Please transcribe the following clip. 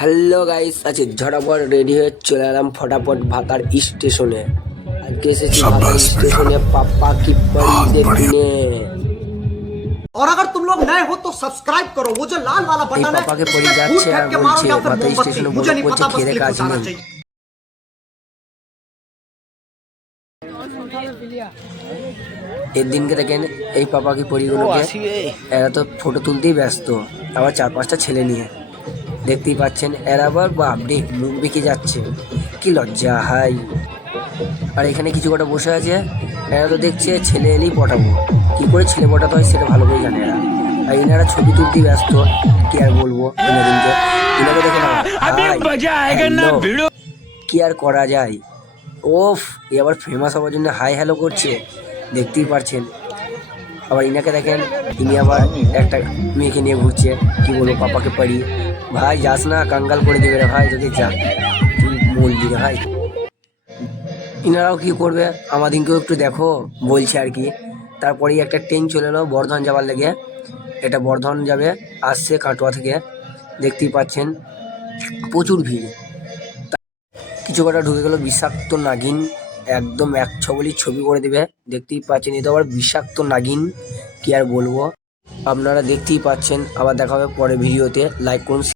Hello guys, আছে ঝটাপট ready হয়ে চলে এলাম ফটাফট ভাতার স্টেশনে। আজকে এসেছি ভাতার স্টেশনে पापा की परी देखने। और अगर तुम लोग नए हो तो सब्सक्राइब करो, वो जो लाल वाला এই बटन पापा के है परी उस पे যাচ্ছে फूट আর फेंक के বলছে मारो या फिर ভাতার मोमबत्ती, স্টেশনে मुझे नहीं বলছে पता, बस খেলে क्लिक কাজ हो जाना নেই। चाहिए। এর দিনকে দেখেন এই পাপা কি পরিগুলোকে, এরা তো ফটো তুলতেই ব্যস্ত, আবার 4-5টা ছেলে নিয়ে। দেখতেই পাচ্ছেন এরা আবার বাপরে মুখ বেঁকে যাচ্ছে, কি লজ্জা হাই। আর এখানে কিছু কটা বসে আছে, এরা তো দেখছে ছেলে এলেই পটাবো, কি করে ছেলে পটাতে হয় সেটা ভালো করে জানে এরা। আর এনারা ছবি তুলতেই ব্যস্ত, কি আর বলবো এনাদিনকে। এনাকে দেখে না hello, কি আর করা যায়। ওফ, এ আবার ফেমাস হওয়ার জন্য হাই হ্যালো করছে, দেখতেই পারছেন। আবার ইনাকে দেখেন, ইনি আবার একটা মেয়েকে নিয়ে ঘুরছে, কি বলবো পাপাকে পারি। ভাই যাস না, কাঙ্গাল করে দেবে রে ভাই, তোকে যা তুই মরবি রে ভাই। ইনারাও কি করবে, আমাদিনকেও একটু দেখো বলছে আর কি। তারপরেই একটা ট্রেন চলে এলো বর্ধমান যাবার লেগে, এটা বর্ধমান যাবে, আসছে কাটোয়া থেকে। দেখতেই পাচ্ছেন প্রচুর ভিড়। কিছু কটা ঢুকে গেল বিষাক্ত নাগিন, একদম এক ছবলি ছবি করে দেবে। দেখতেই পাচ্ছেন এটা আবার বিষাক্ত নাগিন, কি আর বলবো। আপনারা দেখতেই পাচ্ছেন। আবার দেখা হবে পরে ভিডিওতে, লাইক করুন।